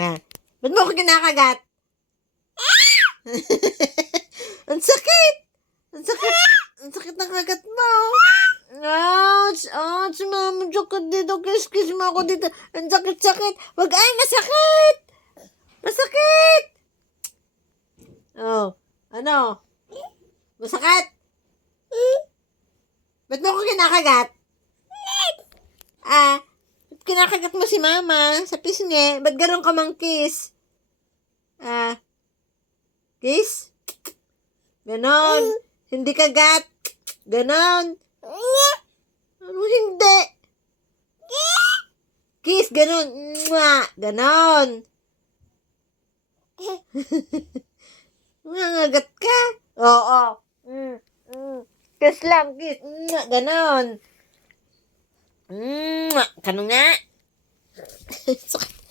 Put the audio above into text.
Ah, ba't mo ako kinakagat? Ang sakit! Ang sakit! Ang sakit ng kagat mo! Ouch! Ouch! Mama, ka dito. Kiss mo ako dito. Ang sakit-sakit! Wag ay! Masakit! Masakit! Oh, ano? Masakit? Ba't mo ako kinakagat? Ah, ba't kinakagat mo si mama sa pisngi? Ba't gano'n ka mang kiss? Ah, kiss? Ganon. Hindi kagat. Ganon. Ano hindi? Kiss, ganon. Mwah! Ganon. Nangagat ka? Oo. Kiss lang, kiss. Mwah! Ganon. Mwah! Kano nga? Sakit.